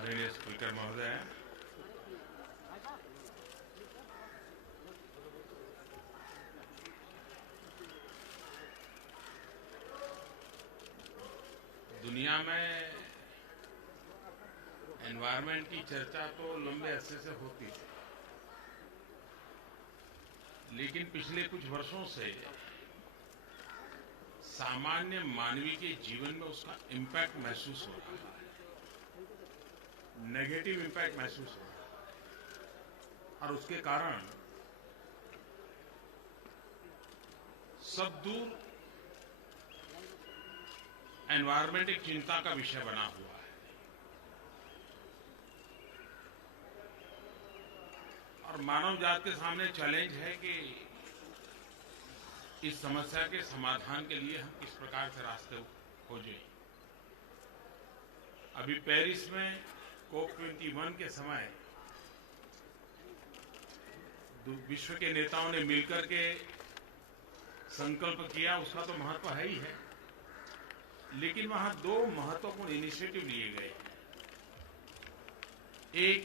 आदरणीय स्पीकर महोदय, दुनिया में एनवायरनमेंट की चर्चा तो लंबे अरसे से होती है, लेकिन पिछले कुछ वर्षों से सामान्य मानवीय के जीवन में उसका इम्पैक्ट महसूस हो रहा है, नेगेटिव इम्पैक्ट महसूस हो रहा है और उसके कारण सब दूर एनवायरनमेंट एक चिंता का विषय बना हुआ है। और मानव जाति के सामने चैलेंज है कि इस समस्या के समाधान के लिए हम किस प्रकार से रास्ते खोजें। अभी पेरिस में COP21 के समय विश्व के नेताओं ने मिलकर के संकल्प किया, उसका तो महत्व है ही है, लेकिन वहां दो महत्वपूर्ण इनिशिएटिव लिए गए। एक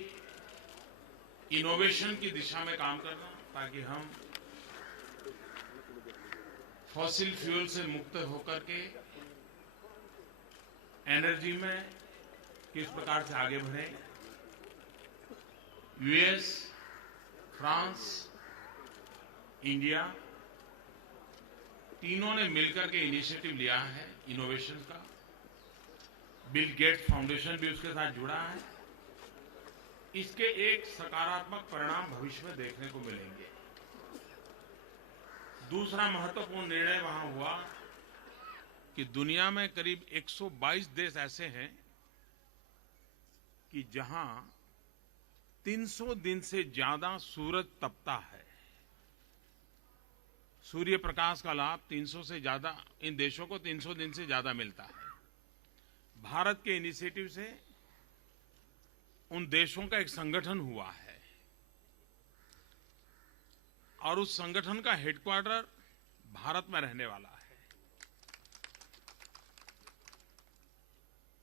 इनोवेशन की दिशा में काम करना, ताकि हम फॉसिल फ्यूल से मुक्त होकर के एनर्जी में किस प्रकार से आगे बढ़े। यूएस, फ्रांस, इंडिया तीनों ने मिलकर के इनिशिएटिव लिया है इनोवेशन का। बिल गेट्स फाउंडेशन भी उसके साथ जुड़ा है। इसके एक सकारात्मक परिणाम भविष्य में देखने को मिलेंगे। दूसरा महत्वपूर्ण निर्णय वहां हुआ कि दुनिया में करीब 122 देश ऐसे हैं कि जहां 300 दिन से ज्यादा सूरज तपता है। सूर्य प्रकाश का लाभ 300 से ज्यादा इन देशों को 300 दिन से ज्यादा मिलता है। भारत के इनिशिएटिव से उन देशों का एक संगठन हुआ है और उस संगठन का हेडक्वार्टर भारत में रहने वाला है।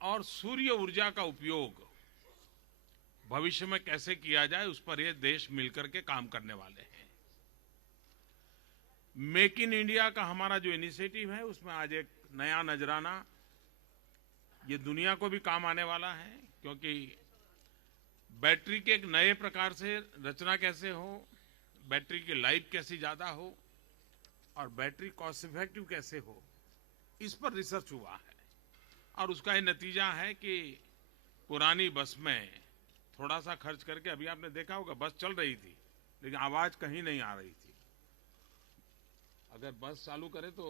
और सूर्य ऊर्जा का उपयोग भविष्य में कैसे किया जाए, उस पर ये देश मिलकर के काम करने वाले हैं। मेक इन इंडिया का हमारा जो इनिशिएटिव है, उसमें आज एक नया नजराना ये दुनिया को भी काम आने वाला है, क्योंकि बैटरी के एक नए प्रकार से रचना कैसे हो, बैटरी की लाइफ कैसी ज्यादा हो और बैटरी कॉस्ट इफेक्टिव कैसे हो, इस पर रिसर्च हुआ है। और उसका ये नतीजा है कि पुरानी बस में थोड़ा सा खर्च करके, अभी आपने देखा होगा बस चल रही थी लेकिन आवाज कहीं नहीं आ रही थी। अगर बस चालू करे तो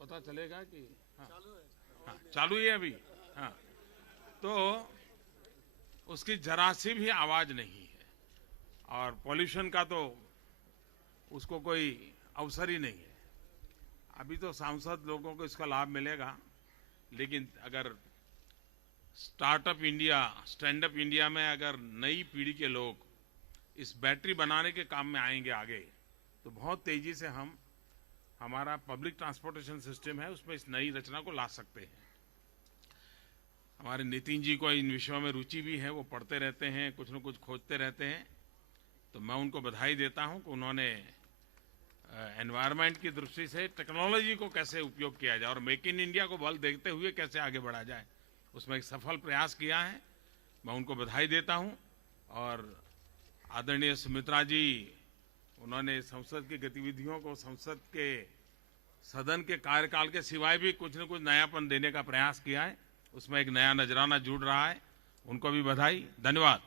पता चलेगा कि चालू ही है अभी। हाँ, तो उसकी जरा सी भी आवाज नहीं है और पॉल्यूशन का तो उसको कोई अवसर ही नहीं है। अभी तो सांसद लोगों को इसका लाभ मिलेगा, लेकिन अगर startup India, stand up India में अगर नई पीढ़ी के लोग इस बैटरी बनाने के काम में आएंगे आगे, तो बहुत तेजी से हम हमारा पब्लिक ट्रांसपोर्टेशन सिस्टम है उसमें इस नई रचना को ला सकते हैं। हमारे नितिन जी को इन विषयों में रुचि भी है, वो पढ़ते रहते हैं, कुछ न कुछ खोजते रहते हैं, तो मैं उनको बधाई देता हूं कि उन्होंने एनवायरनमेंट की दृष्टि से टेक्नोलॉजी को कैसे उपयोग किया जाए और मेक इन इंडिया को बल देते हुए कैसे आगे बढ़ा जाए, उसमें एक सफल प्रयास किया है। मैं उनको बधाई देता हूं। और आदरणीय सुमित्रा जी, उन्होंने संसद की गतिविधियों को, संसद के सदन के कार्यकाल के सिवाय भी कुछ न कुछ नयापन देने का प्रयास किया है, उसमें एक नया नजराना जुड़ रहा है। उनको भी बधाई, धन्यवाद।